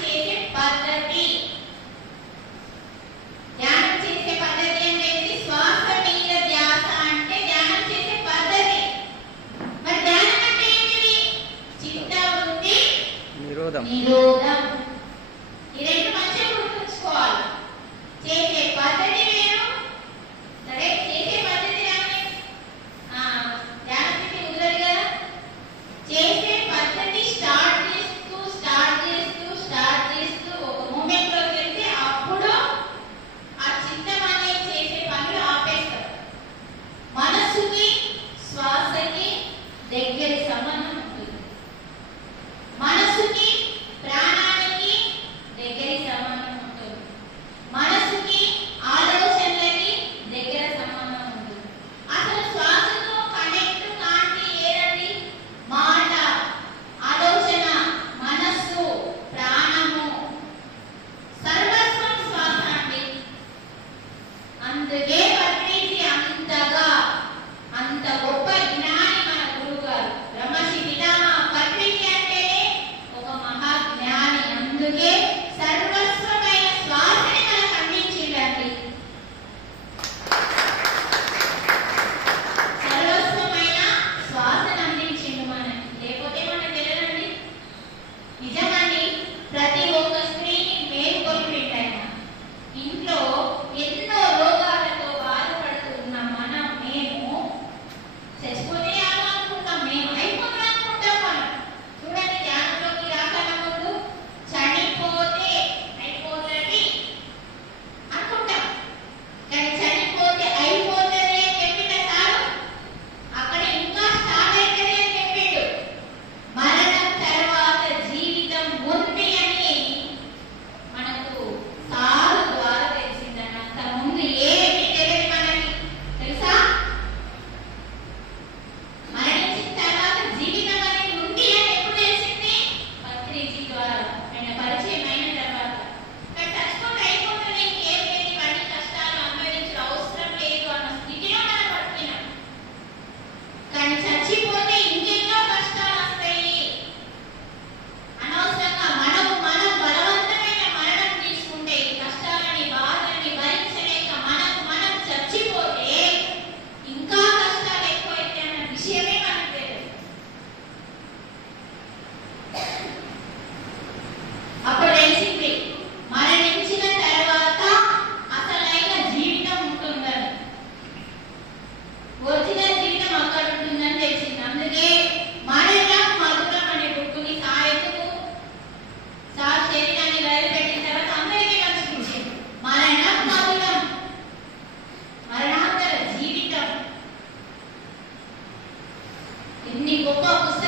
చేసే పద్ధతి ధ్యానం చేసే పద్ధతి అంటే శ్వాస మీద ధ్యాస అంటే ధ్యానం చేసే పద్ధతి ధ్యానం అంటే నిరోధం. నిరోధం. 你不够不是